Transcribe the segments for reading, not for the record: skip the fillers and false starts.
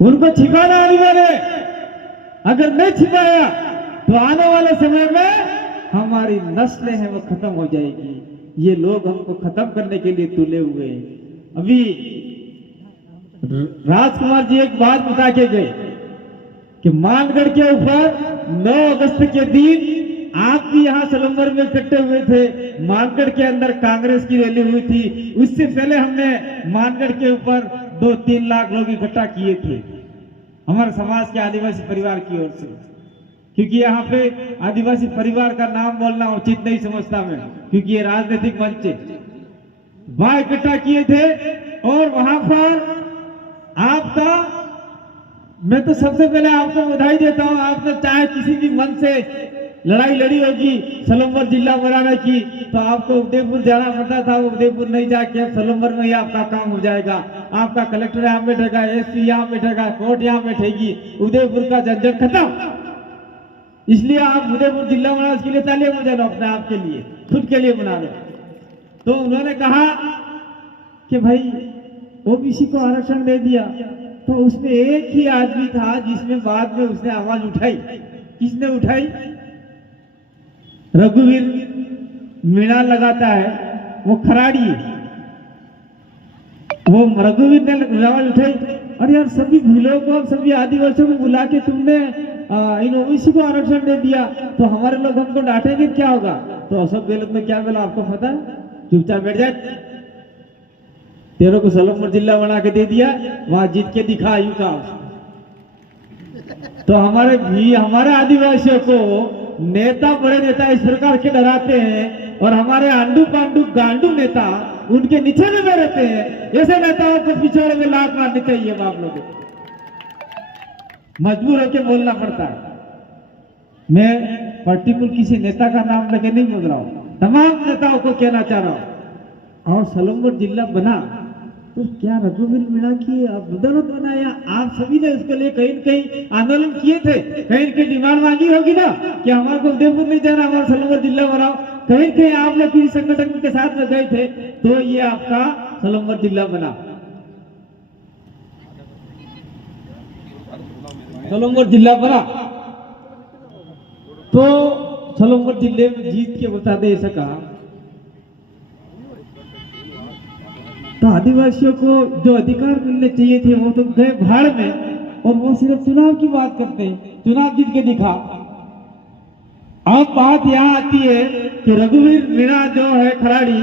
उनको छिपाना अनिवार्य है। अगर नहीं छिपाया तो आने वाले समय में हमारी नस्लें हैं वो खत्म हो जाएगी। ये लोग हमको खत्म करने के लिए तुले हुए हैं। अभी राजकुमार जी एक बात बता के गए कि मानगढ़ के ऊपर 9 अगस्त के दिन आप भी यहाँ सलम्बर में इकट्ठे हुए थे। मानगढ़ के अंदर कांग्रेस की रैली हुई थी। उससे पहले हमने मानगढ़ के ऊपर 2-3 लाख लोग इकट्ठा किए थे हमारे समाज के आदिवासी परिवार की ओर से, क्योंकि यहाँ पे आदिवासी परिवार का नाम बोलना उचित नहीं समझता मैं, क्योंकि ये राजनीतिक मंच है। वहां इकट्ठा किए थे और वहां पर आपका, मैं तो सबसे पहले आपको बधाई देता हूं। आपने चाहे किसी भी मन से लड़ाई लड़ी होगी सलम्बर जिला बनाने की, तो आपको उदयपुर जाना पड़ता था। उदयपुर नहीं जाके अब सलम्बर में ही आपका काम हो जाएगा। आपका कलेक्टर यहाँ बैठेगा, एसपी यहाँ बैठेगा, कोर्ट यहाँ बैठेगी, उदयपुर का झंझट खत्म। इसलिए आप उदयपुर जिला बना, उसके लिए तालियां बजा लो, अपने आप के लिए, खुद के लिए बना लो। तो उन्होंने कहा कि भाई ओबीसी को आरक्षण दे दिया, तो उसमें एक ही आदमी था जिसमें बाद में उसने आवाज उठाई। किसने उठाई? रघुवीर मीणा लगाता है, वो खराड़ी है, वो रघुवीर ने आवाज उठाई, अरे यार सभी भीलों को, सभी आदिवासियों को बुला के तुमने इन ओबीसी को आरक्षण दे दिया, तो हमारे लोग हमको डांटेंगे, क्या होगा? तो अशोक गहलोत ने क्या बोला आपको पता है? चुपचाप बैठ जाए, तेरे को सलम्बर जिला बना के दे दिया, वहां जीत के दिखा यू का। तो हमारे आदिवासियों को नेता, बड़े नेता इस प्रकार के डराते हैं, और हमारे आंडू पांडू गांडू नेता उनके नीचे में रहते हैं। ऐसे नेताओं को पिछड़े में लात मारनी चाहिए। आप लोगों को मजबूर होकर बोलना पड़ता है। मैं पर्टिकुलर किसी नेता का नाम लेके नहीं बोल रहा हूँ, तमाम नेताओं को कहना चाह रहा हूँ। और सलम्बर जिला बना तो क्या रघुवीर मीणा की बदौलत बना, या आप सभी ने उसके लिए कहीं न कहीं आंदोलन किए थे, कहीं न कहीं डिमांड मांगी होगी ना कि हमारे को उदयपुर नहीं जाना, हमारा सलम्बर जिला बनाओ। कहीं कहीं आप लोग किसी संगठन के साथ में गए थे, तो ये आपका सलम्बर जिला बना। सलम्बर जिला बना तो सलम्बर जिले में जीत के बता दे, ऐसा कहा। तो आदिवासियों को जो अधिकार मिलने चाहिए थे वो तो गए भाड़ में, और वो सिर्फ चुनाव की बात करते हैं, चुनाव जीत के दिखा। अब बात यहाँ आती है कि रघुवीर मीणा जो है खराड़ी,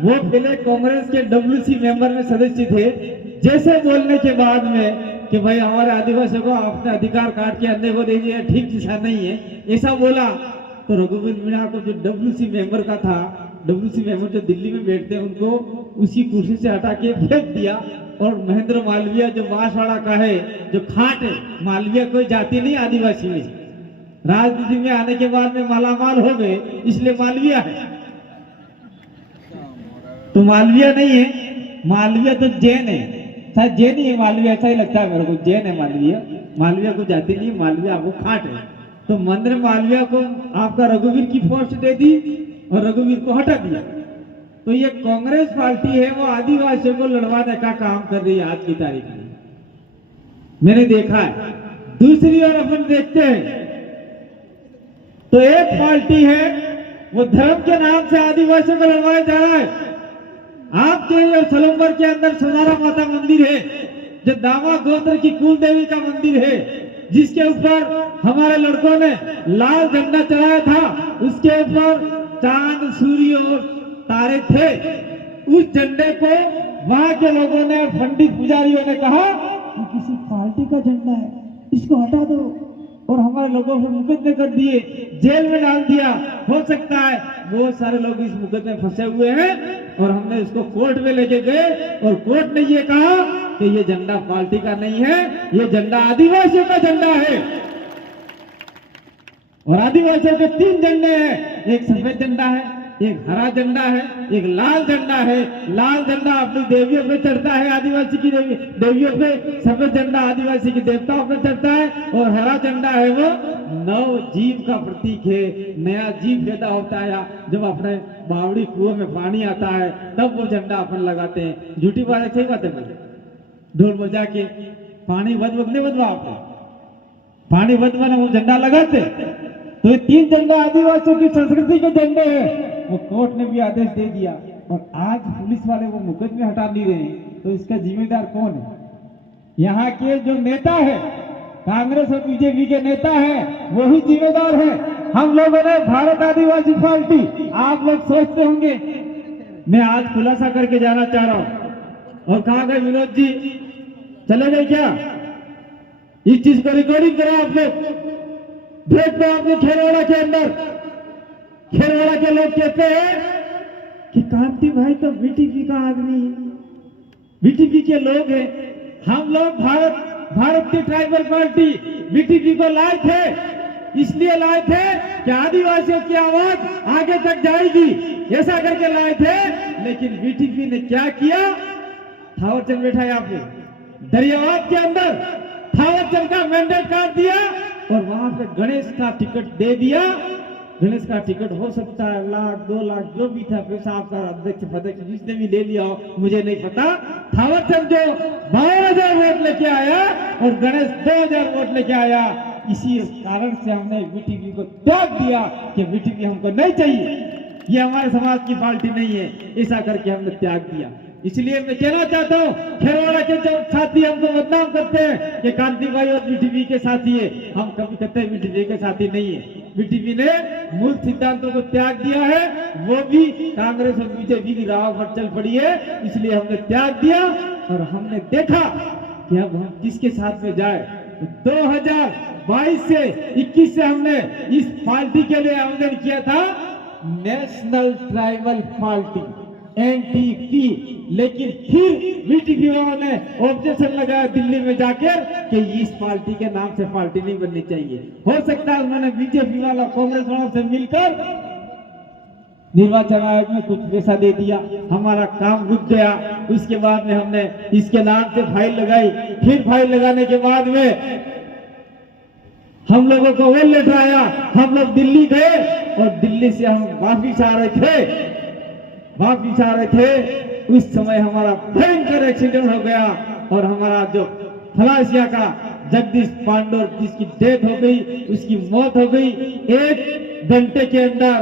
वो पहले कांग्रेस के डब्ल्यूसी मेंबर में सदस्य थे। जैसे बोलने के बाद में कि भाई हमारे आदिवासियों को आपने अधिकार काट के अन्य को दे दिया, ठीक दिशा नहीं है, ऐसा बोला, तो रघुवीर मीणा को जो डब्ल्यूसी मेंबर का था, डब्ल्यूसी मेंबर जो दिल्ली में बैठते हैं, उनको उसी कुर्सी से हटा के फेंक दिया। और महेंद्र मालवीय जो बांसवाड़ा का है, जो खाट है, मालवीय कोई जाति नहीं आदिवासी में, राजनीति में आने के बाद में मालामाल हो गए, इसलिए मालवीय है। तो मालवीय नहीं है, मालवीय तो जैन है, शायद जैन ही है मालवीय, ऐसा ही लगता है मेरे को, जैन है मालवीय। मालवीय को जाति नहीं, मालवीय आपको खाट है। तो महेंद्र मालवीय को आपका रघुवीर की पोस्ट दे दी और रघुवीर को हटा दिया। तो ये कांग्रेस पार्टी है, वो आदिवासियों को लड़वाने का काम कर रही है आज की तारीख में, मैंने देखा है। दूसरी ओर अपन देखते हैं तो एक पार्टी है, वो धर्म के नाम से आदिवासियों को लड़वाया जा रहा है। आपके सलम्बर के अंदर सोनारा माता मंदिर है, जो दामा गोत्र की कुल देवी का मंदिर है, जिसके ऊपर हमारे लड़कों ने लाल झंडा चढ़ाया था, उसके ऊपर चांद, सूर्य और तारे थे। उस झंडे को वहां के लोगों ने, पंडित पुजारियों ने कहा कि किसी पार्टी का झंडा है, इसको हटा दो, और हमारे लोगों को मुकदमे कर दिए, जेल में डाल दिया। हो सकता है बहुत सारे लोग इस मुकदमे में फंसे हुए हैं, और हमने इसको कोर्ट में लेके गए, और कोर्ट ने ये कहा कि ये झंडा पार्टी का नहीं है, ये झंडा आदिवासियों का झंडा है। और आदिवासियों के 3 झंडे हैं, एक सफेद झंडा है, एक हरा झंडा है, एक लाल झंडा है। लाल झंडा अपनी देवियों पे चढ़ता है, आदिवासी की देवियों पे। सफेद झंडा आदिवासी की देवताओं पे चढ़ता है, और हरा झंडा है वो नव जीव का प्रतीक है। नया जीव पैदा होता है, जब अपने बावड़ी कुएं में पानी आता है, तब वो झंडा अपन लगाते हैं। झूठी बात है, सही बात है भाई? ढोल बजा के पानी नहीं बदवा आपने, पानी बदवाना वो झंडा लगाते। तो ये 3 झंडा आदिवासियों की संस्कृति के झंडे हैं, वो कोर्ट ने भी आदेश दे दिया और आज पुलिस वाले वो मुकदमे हटा नहीं रहे हैं, तो इसका जिम्मेदार कौन है? यहाँ के जो नेता है, कांग्रेस और बीजेपी के नेता है, वही जिम्मेदार है। हम लोगों ने भारत आदिवासी पार्टी, आप लोग सोचते होंगे, मैं आज खुलासा करके जाना चाह रहा हूं। और कहा गए विनोद जी, चले गए क्या? इस चीज को रिकॉर्डिंग करो आप लोग, देख दो आपने खेरवाड़ा के अंदर। खेरवाड़ा के लोग कहते हैं कि कांति भाई तो बीटीपी का आदमी है, बीटीपी के लोग हैं। हम लोग भारत की ट्राइबल पार्टी बीटीपी को लाए थे, इसलिए लाए थे कि आदिवासियों की आवाज आगे तक जाएगी, ऐसा करके लाए थे। लेकिन बीटीपी ने क्या किया? थावरचंद बैठा है आपने दरियावाद के अंदर, थावरचंद का मैंडेट काट दिया और वहां पे गणेश का टिकट दे दिया। गणेश का टिकट हो सकता है 1 लाख 2 लाख जो भी था, पैसा आपका अध्यक्ष पदक जिसने भी ले लिया हो, मुझे नहीं पता। थावरचंद जो 52,000 वोट लेके आया और गणेश 2,000 वोट लेके आया, इसी कारण से हमने बीटीपी को त्याग दिया कि बीटीपी हमको नहीं चाहिए, ये हमारे समाज की पार्टी नहीं है, ऐसा करके हमने त्याग दिया। इसलिए मैं कहना चाहता हूँ, खेरवाड़ा के जो साथी हमको बदनाम करते हैं कि कांति भाई और बीटीपी के साथी है, हम कभी कहते हैं बीटीपी के साथी नहीं है। बीटीपी ने मूल सिद्धांतों को त्याग दिया है, वो भी कांग्रेस और बीजेपी की राह पर चल पड़ी है, इसलिए हमने त्याग दिया। और हमने देखा कि अब हम किसके साथ में जाए। 2022 से 21 से हमने इस पार्टी के लिए आवेदन किया था, नेशनल ट्राइबल पार्टी एनटीपी, लेकिन फिर बीटीपी वालों ने ऑब्जेक्शन लगाया दिल्ली में जाकर कि इस पार्टी के नाम से पार्टी नहीं बननी चाहिए। हो सकता है उन्होंने बीजेपी वाला कांग्रेस वालों से मिलकर निर्वाचन आयोग में कुछ पैसा दे दिया, हमारा काम रुक गया। उसके बाद में हमने इसके नाम से फाइल लगाई, फिर फाइल लगाने के बाद में हम लोगों को वो लेटर आया, हम लोग दिल्ली गए और दिल्ली से हम वापिस आ रहे थे। उस समय हमारा भयंकर एक्सीडेंट हो गया और हमारा जो थलासिया का जगदीश पांडोर जिसकी डेथ हो गई, उसकी मौत हो गई 1 घंटे के अंदर,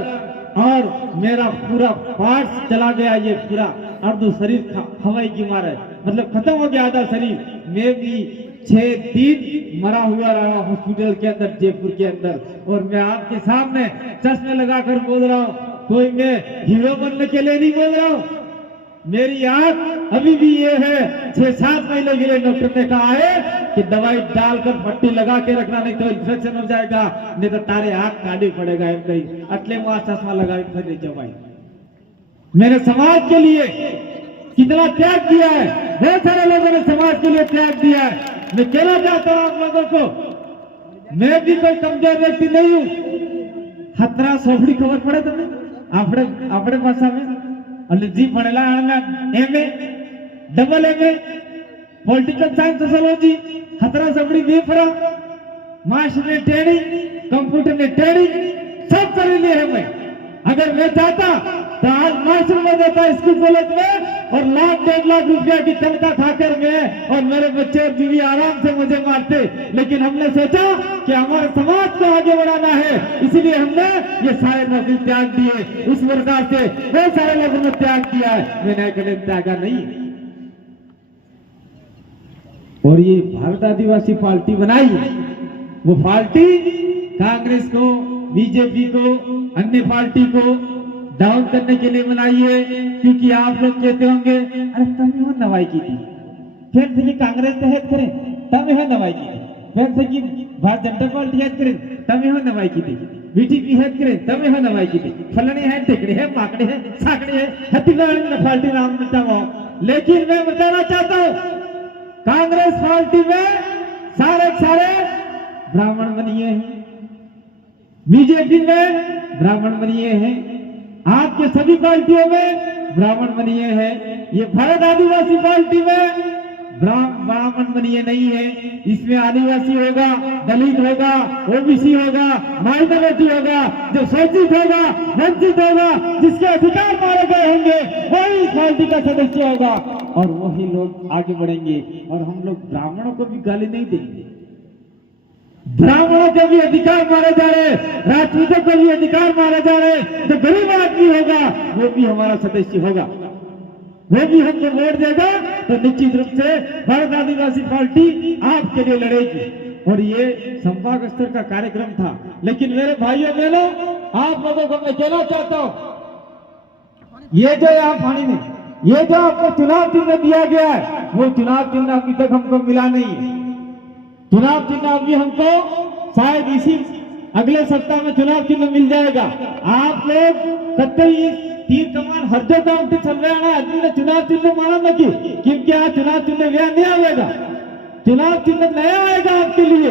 और मेरा पूरा पार्ट्स चला गया, ये पूरा अर्ध शरीर हवाई की मारे मतलब खत्म हो गया आधा शरीर। मैं भी 6 दिन मरा हुआ रहा हॉस्पिटल के अंदर, जयपुर के अंदर। और मैं आपके सामने चश्मे लगाकर बोल रहा हूँ, कोई मैं हीरो बनने के लिए नहीं बोल रहा हूँ। मेरी आंख अभी भी ये है, 6-7 महीने के लिए डॉक्टर ने कहा है कि दवाई डालकर पट्टी लगा के रखना, नहीं तो इन्फेक्शन हो जाएगा, नहीं तो तारे आंख काटनी पड़ेगा। अटले मुआ चश्मा लगा भाई। मेरे समाज के लिए कितना त्याग किया है, बहुत सारे लोगों ने समाज के लिए त्याग दिया है। मैं कहना चाहता हूँ आप लोगों को, मैं भी कोई कमजोर व्यक्ति नहीं हूँ। 17 सोफड़ी खबर पड़े तुम्हें अपने भाषा में जी पढ़ेला MA double MA political science sociology 17 सबड़ी भी पढ़ा, मास्टर ने ट्रेनिंग, कंप्यूटर ने ट्रेनिंग सब कर लिए है। मैं अगर मैं चाहता तो आज मास्टर बन जाता स्कूल कॉलेज में और 1-1.5 लाख रुपया की तनख्वाह खाकर मैं और मेरे बच्चे और बीवी आराम से मुझे मारते। लेकिन हमने सोचा कि हमारे समाज को आगे बढ़ाना है, इसलिए हमने ये सारे नौकरी त्याग दिए। उस प्रकार से बहुत सारे लोगों ने त्याग किया है, मैंने कभी त्यागा नहीं। और ये भारत आदिवासी पार्टी बनाई, वो पार्टी कांग्रेस को, बीजेपी को, अन्य पार्टी को डाउन करने के लिए बनाई है। क्योंकि आप लोग कहते होंगे, अरे तभी हो नवाई की थी, फिर से कांग्रेस तो हेत करें तभी हो नवाई की थी, फिर से कि भारतीय जनता पार्टी हेत करें तभी हो नवाई की थी, बीटीपी हेत करें तभी हो नवाई की थी, फलने है, टेकड़े है, माकड़े है, साकड़े है, पार्टी नाम मिलता हो। लेकिन मैं बताना चाहता हूँ, कांग्रेस पार्टी में सारे ब्राह्मण बनिए हैं, बीजेपी में ब्राह्मण बनिए हैं, आपके सभी पार्टियों में ब्राह्मण बनिए हैं। ये भारत आदिवासी पार्टी में ब्राह्मण बनिए नहीं है। इसमें आदिवासी होगा, दलित होगा, ओबीसी होगा, माइनॉरिटी होगा, जो शोषित होगा, वंचित होगा, जिसके अधिकार मारे गए होंगे, वही इस पार्टी का सदस्य होगा। और वही लोग आगे बढ़ेंगे। और हम लोग ब्राह्मणों को भी गाली नहीं देंगे, ब्राह्मणों के भी अधिकार मारे जा रहे, राजपूतों को भी अधिकार मारे जा रहे। जो गरीब आदमी होगा वो भी हमारा सदस्य होगा, वो भी हमको वोट देगा तो निश्चित रूप से भारत आदिवासी पार्टी आपके लिए लड़ेगी। और ये संभाग स्तर का कार्यक्रम था। लेकिन मेरे भाइयों बहनों, आप लोगों को मैं कहना चाहता हूं, ये जो आप पानी में ये जो आपको चुनाव चिन्ह दिया गया है, वो चुनाव चिन्ह अभी तक हमको मिला नहीं है। चुनाव चिन्ह अभी हमको शायद इसी अगले सप्ताह में चुनाव चिन्ह मिल जाएगा। आप लोग कतई तीर कमान हर जो काम चल रहा है, आदमी ने चुनाव चिन्ह माना न क्योंकि आज चुनाव चिन्ह व्याह नहीं आएगा, चुनाव चिन्ह नया आएगा आपके लिए।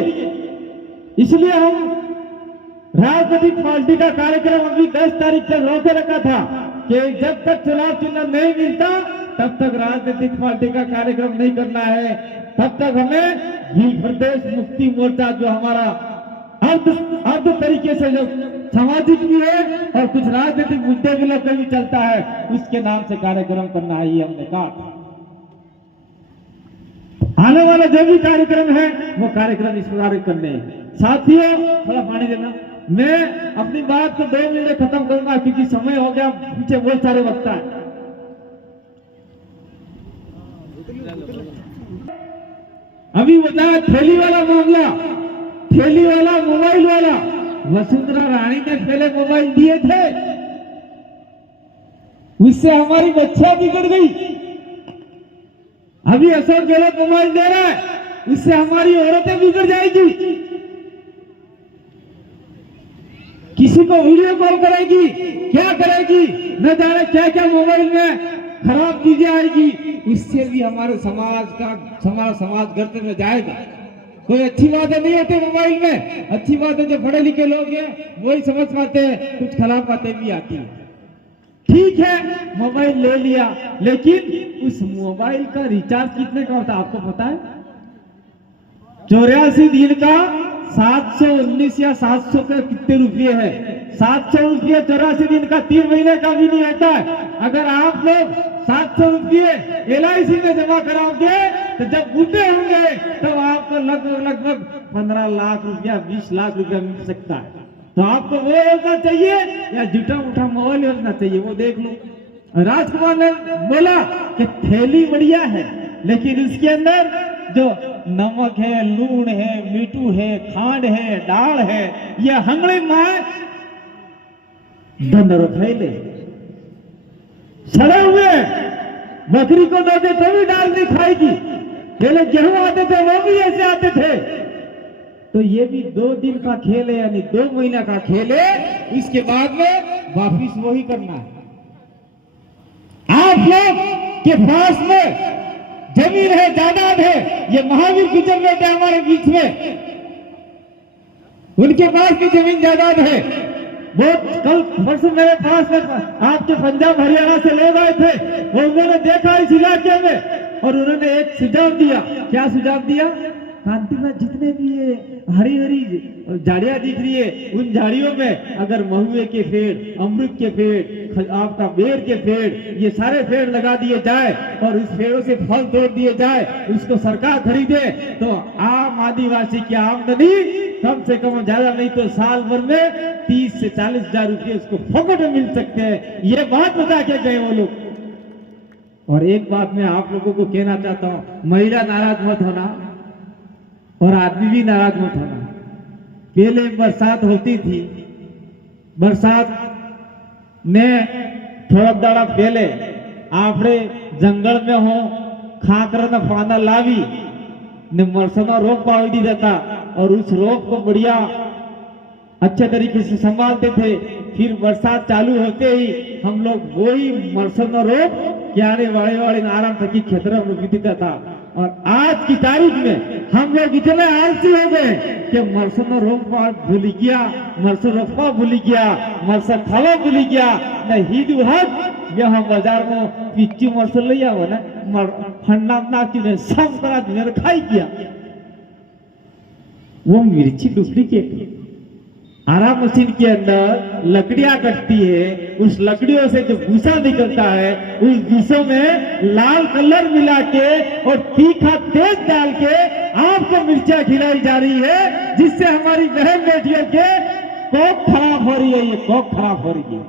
इसलिए हम राजनीतिक पार्टी का कार्यक्रम अभी 10 तारीख तक रोके रखा था कि जब तक चुनाव चिन्ह नहीं मिलता तब तक राजनीतिक पार्टी का कार्यक्रम नहीं करना है। तब तक हमें भील प्रदेश मुक्ति मोर्चा जो हमारा अर्ध तरीके से जो सामाजिक भी है और कुछ राजनीतिक मुद्दे भी लेकर भी चलता है, उसके नाम से कार्यक्रम करना है। ये हमने कहा आने वाला जो भी कार्यक्रम है वो कार्यक्रम इस प्रकार करने हैं। साथियों थोड़ा पानी देना, मैं अपनी बात को 2 मिनट में खत्म करूंगा क्योंकि समय हो गया, पीछे बहुत सारे वक्त है। अभी बताया थैली वाला मामला, थैली वाला मोबाइल वाला, वसुंधरा रानी ने पहले मोबाइल दिए थे, उससे हमारी बच्चियां बिगड़ गई। अभी अशोक गहलोत मोबाइल दे रहा है, उससे हमारी औरतें बिगड़ जाएगी। किसी को वीडियो कॉल करेगी, क्या करेगी न जाने, क्या क्या मोबाइल में खराब चीजें आएगी, उससे भी हमारे हमारा समाज गर्त में जाएगा। कोई अच्छी बातें नहीं होती मोबाइल में, अच्छी बातें जो पढ़े लिखे लोग हैं वही समझ पाते हैं, कुछ खराब बातें भी आती है। ठीक है मोबाइल ले लिया, लेकिन उस मोबाइल का रिचार्ज कितने का होता है आपको पता है? 84 दिन का 719 या 700 के कितने रुपये है? 700 रुपये 84 दिन का 3 महीने का भी नहीं होता है। अगर आप लोग 700 रुपये LIC में जमा कराओगे तो जब बूढ़े होंगे तो आपको लगभग 15 लाख रुपया 20 लाख रुपया मिल सकता है। तो आपको वो होना चाहिए या झूठा उठा मोबाइल होना चाहिए, वो देख लो। राजकुमार ने बोला कि थैली बढ़िया है, लेकिन इसके अंदर जो नमक है, लूण है, मीठू है, खांड है, दाल है, ये हंगड़ी माए दंडर थैले सड़े हुए बकरी को दोगे तो भी दाल नहीं खाएगी। पहले गेहूं आते थे वो भी ऐसे आते थे। तो ये भी 2 दिन का खेल है, यानी 2 महीना का खेल है। इसके बाद में वापिस वही करना है। आप लोग के पास में जमीन है, जायदाद है, ये महावीर किचन बैठे हमारे बीच में, उनके पास भी जमीन जायदाद है। बहुत कल परसों मेरे पास में आपके पंजाब हरियाणा से लोग आए थे, वो उन्होंने देखा इस इलाके में और उन्होंने एक सुझाव दिया। क्या सुझाव दिया? कांति में जितने भी ये हरी हरी झाड़ियां दिख रही है, उन झाड़ियों में अगर महुए के पेड़, अमरूद के पेड़, आपका बेर के पेड़, ये सारे पेड़ लगा दिए जाए और इस पेड़ों से फल तोड़ दिए जाए, उसको सरकार खरीदे तो आम आदिवासी की आमदनी कम से कम, ज्यादा नहीं तो साल भर में 30 से 40 हजार रुपये उसको फोकट में मिल सकते हैं। ये बात बता के गए वो लोग। और एक बात मैं आप लोगों को कहना चाहता हूँ, महिला नाराज मत होना और आदमी भी नाराज मत होना। पहले बरसात होती थी, बरसात में थोड़ा दाड़ा पहले आपने जंगल में हो खाकर न पाना लावी ने मरसना रोप पावी दी जाता और उस रोप को बढ़िया अच्छे तरीके से संभालते थे। फिर बरसात चालू होते ही हम लोग वही मरसना रोप क्यारे वाले आराम से खेतरों में बीतता था। और आज की तारीख में हम लोग इतने आलसी हो गए कि मरसना रोप भूल गया, मरसना रोपा भूल गया, मरसा खावा भूल गया न हीद हक यहाँ बाजार में पिच्ची मरसल ले आओ ना फंडा नाची ने सब तरह दिन खाई किया। वो मिर्ची डुप्लीकेट आरा मशीन के अंदर लकड़ियां कटती है, उस लकड़ियों से जो भूसा निकलता है, उस भूसों में लाल कलर मिला के और तीखा तेज डाल के आपको मिर्चा खिलाई जा रही है, जिससे हमारी बहन बेटियों के कोख खराब हो रही है। ये कोख खराब हो रही है।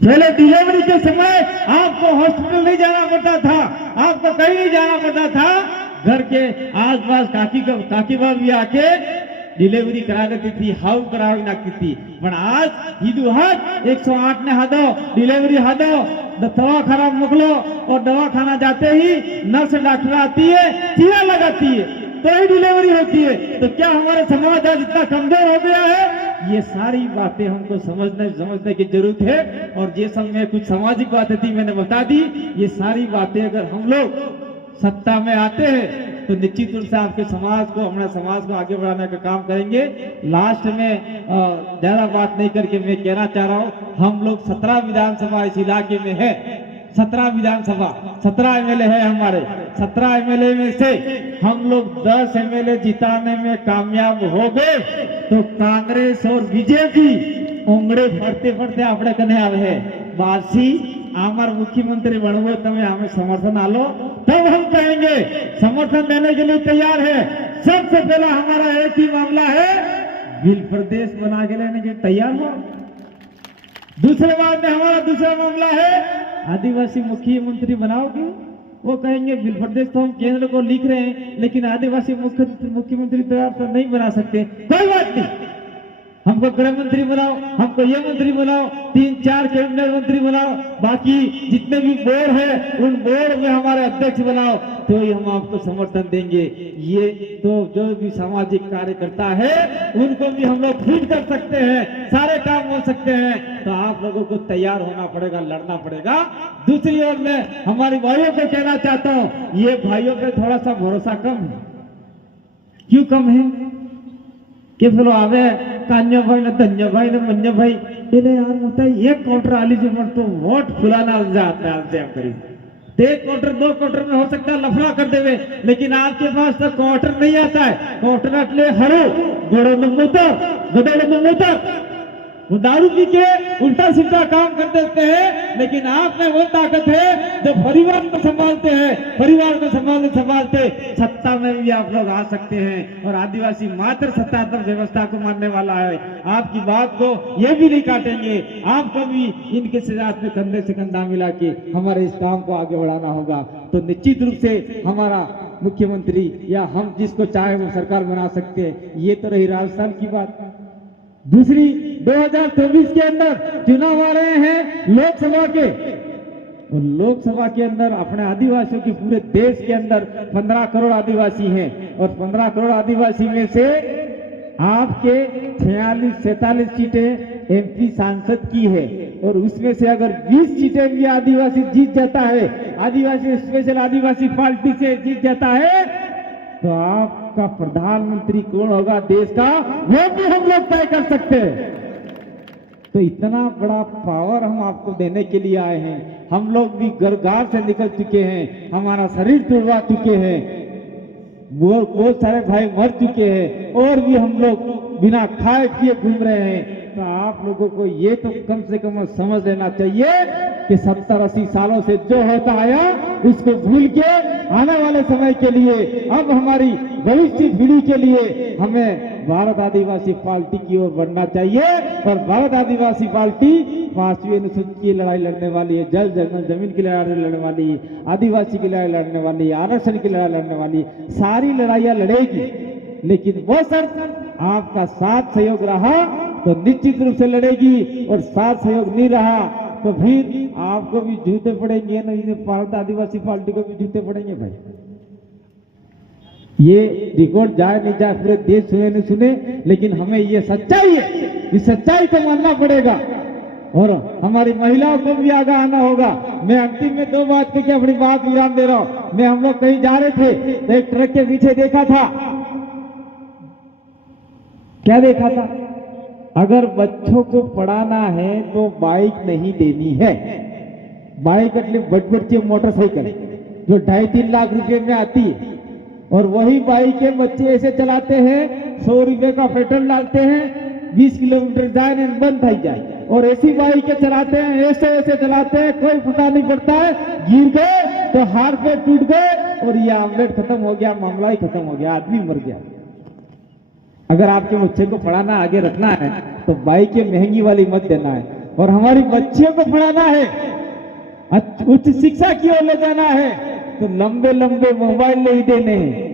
पहले डिलीवरी के समय आपको हॉस्पिटल नहीं जाना पड़ता था, आपको कहीं नहीं जाना पड़ता था, घर के आसपास काकी भी आके डिलीवरी करा देती थी, हाउ करा नाखती थी। पर आज हिदुहाट 108 ने हादो डिलीवरी हादो दवाखाना मोकलो और दवाखाना जाते ही नर्स डॉक्टर आती है, चीरा लगाती है तो ही डिलीवरी होती है। तो क्या हमारा समाज आज इतना कमजोर हो गया है? ये सारी बातें हमको समझने की जरूरत है। और ये सब में कुछ सामाजिक बातें थी, मैंने बता दी। ये सारी बातें अगर हम लोग सत्ता में आते हैं तो निश्चित रूप से आपके समाज को, हमारे समाज को आगे बढ़ाने का काम करेंगे। लास्ट में ज्यादा बात नहीं करके मैं कहना चाह रहा हूँ, हम लोग 17 विधानसभा इस इलाके में है। 17 विधानसभा, 17 एमएलए है हमारे। 17 एमएलए में से हम लोग 10 एमएलए जिताने में कामयाब हो गए तो कांग्रेस और बीजेपी उंगड़े फरते फरते आपने कने आवे है बासी आमार मुख्यमंत्री बनोगे तमें हमें समर्थन आलो, तब हम कहेंगे समर्थन देने के लिए तैयार है। सबसे पहला हमारा एक ही मामला है, बिल प्रदेश बना के लेने के तैयार हो। दूसरे बात में हमारा दूसरा मामला है, आदिवासी मुख्यमंत्री बनाओगे? वो कहेंगे बिल प्रदेश तो हम केंद्र को लिख रहे हैं, लेकिन आदिवासी मुख्यमंत्री तो आप तो नहीं बना सकते। कोई बात नहीं, हमको गृह मंत्री बनाओ, हमको ये मंत्री बनाओ, 3-4 कैबिनेट मंत्री बनाओ, बाकी जितने भी बोर्ड है उन बोर्ड में हमारे अध्यक्ष बनाओ, तो ही हम आपको समर्थन देंगे। ये तो जो भी सामाजिक कार्यकर्ता है उनको भी हम लोग फिट कर सकते हैं, सारे काम हो सकते हैं। तो आप लोगों को तैयार होना पड़ेगा, लड़ना पड़ेगा। दूसरी ओर मैं हमारे भाइयों को कहना चाहता हूँ, ये भाइयों पे थोड़ा सा भरोसा कम है। क्यों कम है? कि बोलो आवे कान्य भाई ने धन्य भाई ने मन्य भाई इन्हें यार होता है एक क्वार्टर आली जो मत तो वोट फुलाना जाता है करी 1 क्वार्टर 2 क्वार्टर में हो सकता है लफड़ा कर देवे, लेकिन आपके पास तो क्वार्टर नहीं आता है। क्वार्टर अटले हरो गोड़ो गदड़ वो दारू पी के उल्टा सीधा काम कर देते हैं, लेकिन आप में वो ताकत है जो परिवार को संभालते हैं, परिवार को संभालते सत्ता में भी आप लोग आ सकते हैं। और आदिवासी मात्र सत्तात्मक व्यवस्था को मानने वाला है, आपकी बात को ये भी नहीं काटेंगे। आपको भी इनके साथ में कंधे से कंधा मिला के हमारे इस काम को आगे बढ़ाना होगा। तो निश्चित रूप से हमारा मुख्यमंत्री या हम जिसको चाहे वो सरकार बना सकते हैं। ये तो रही राजस्थान की बात। दूसरी 2024 के अंदर चुनाव आ रहे हैं लोकसभा के, और लोकसभा के अंदर अपने आदिवासियों की पूरे देश के अंदर 15 करोड़ आदिवासी हैं, और 15 करोड़ आदिवासी में से आपके 46-47 सीटें एमपी सांसद की है, और उसमें से अगर 20 सीटें भी आदिवासी जीत जाता है, आदिवासी स्पेशल आदिवासी पार्टी से जीत जाता है, तो आपका प्रधानमंत्री कौन होगा देश का, वो भी हम लोग तय कर सकते हैं। तो इतना बड़ा पावर हम आपको देने के लिए आए हैं। हम लोग भी घर से निकल चुके हैं, हमारा शरीर टूटा चुके हैं, बहुत सारे भाई मर चुके हैं, और भी हम लोग बिना खाए पिए घूम रहे हैं। तो आप लोगों को ये तो कम से कम समझ लेना चाहिए कि 70-80 सालों से जो होता आया उसको भूल के आने वाले समय के लिए, अब हमारी भविष्य पीढ़ी के लिए हमें भारत आदिवासी पार्टी की ओर बढ़ना चाहिए। और भारत आदिवासी पार्टी 5वीं अनुसूची की लड़ाई लड़ने वाली है, जल जंगल जमीन की लड़ाई लड़ने वाली है, आदिवासी की लड़ाई लड़ने वाली है, आरक्षण की लड़ाई लड़ने वाली, सारी लड़ाइयां लड़ेगी। लेकिन वो शर्त आपका साथ सहयोग रहा तो निश्चित रूप से लड़ेगी, और साथ सहयोग नहीं रहा तो फिर आपको भी जूते पड़ेंगे, नहीं भारत आदिवासी पार्टी को भी जूते पड़ेंगे भाई। ये रिकॉर्ड जाए नहीं जाए, पूरे देश सुने नहीं सुने, लेकिन हमें ये सच्चाई है, इस सच्चाई को मानना पड़ेगा, और हमारी महिलाओं को भी आगे आना होगा। मैं अंतिम में 2 बात करके अपनी बात विराम दे रहा हूं। मैं हम लोग कहीं जा रहे थे तो एक ट्रक के पीछे देखा था, क्या देखा था, अगर बच्चों को पढ़ाना है तो बाइक नहीं देनी है। बाइक એટલે बड़ी मोटरसाइकिल जो 2.5-3 लाख रुपए में आती है, और वही बाइक के बच्चे ऐसे चलाते हैं ₹100 का पेट्रोल डालते हैं, 20 किलोमीटर जाए नहीं बंद थी जाए, और ऐसी बाइक के चलाते हैं, ऐसे ऐसे चलाते हैं, कोई पता नहीं पड़ता है, गिर गए तो हाथ पे टूट गए और ये आमलेट खत्म हो गया, मामला ही खत्म हो गया, आदमी मर गया। अगर आपके बच्चे को पढ़ाना आगे रखना है तो बाइकें महंगी वाली मत देना है, और हमारी बच्चियों को पढ़ाना है, उच्च शिक्षा की ओर ले जाना है तो लंबे लंबे मोबाइल नहीं देने हैं,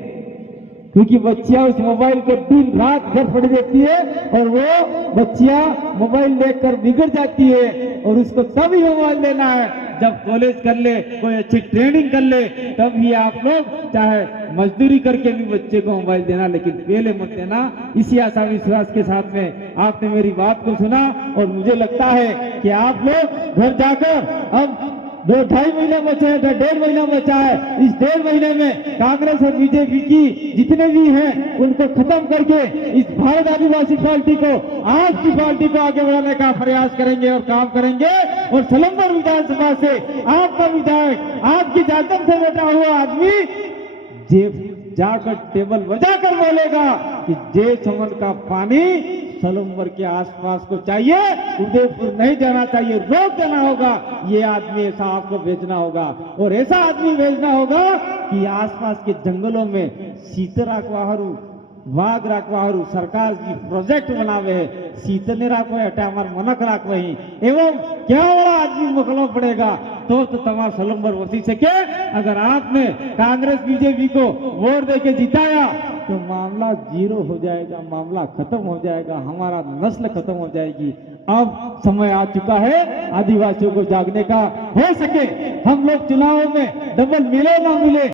क्योंकि बच्चियां उस मोबाइल को दिन रात घर पड़ देती है और वो बच्चियां मोबाइल लेकर बिगड़ जाती है, और उसको तभी मोबाइल देना है जब कॉलेज कर ले, कोई अच्छी ट्रेनिंग कर ले, तब ही आप लोग चाहे मजदूरी करके भी बच्चे को मोबाइल देना, लेकिन पहले मत देना। इसी आशा विश्वास के साथ में आपने मेरी बात को सुना, और मुझे लगता है कि आप लोग घर जाकर अब 2-2.5 महीना बचा है, 1.5 महीना बचा है, इस 1.5 महीने में कांग्रेस और बीजेपी की जितने भी हैं उनको खत्म करके इस भारत आदिवासी पार्टी को, आपकी पार्टी को आगे बढ़ाने का प्रयास करेंगे और काम करेंगे। और सलंबर विधानसभा से आपका विधायक, आपकी जातन से बैठा हुआ आदमी जाकर टेबल बजाकर बोलेगा कि जय समन का पानी सलंबर के आसपास को चाहिए, उदयपुर नहीं जाना चाहिए, रोक देना होगा। ये आदमी ऐसा आपको भेजना होगा, और ऐसा आदमी भेजना होगा कि आसपास के जंगलों में सीते राखवाहरू, वाघ राखवाहरू सरकार की प्रोजेक्ट बनावे है, सीतने राखवे हटे हमार मनक राखवे ही, एवं क्या वाला आदमी मोकलना पड़ेगा तो तमाम सलंबर वसी सके। अगर आपने कांग्रेस बीजेपी को वोट देके जिताया तो मामला जीरो हो जाएगा, मामला खत्म हो जाएगा, हमारा नस्ल खत्म हो जाएगी। अब समय आ चुका है आदिवासियों को जागने का, हो सके हम लोग चुनावों में डबल मिले ना मिले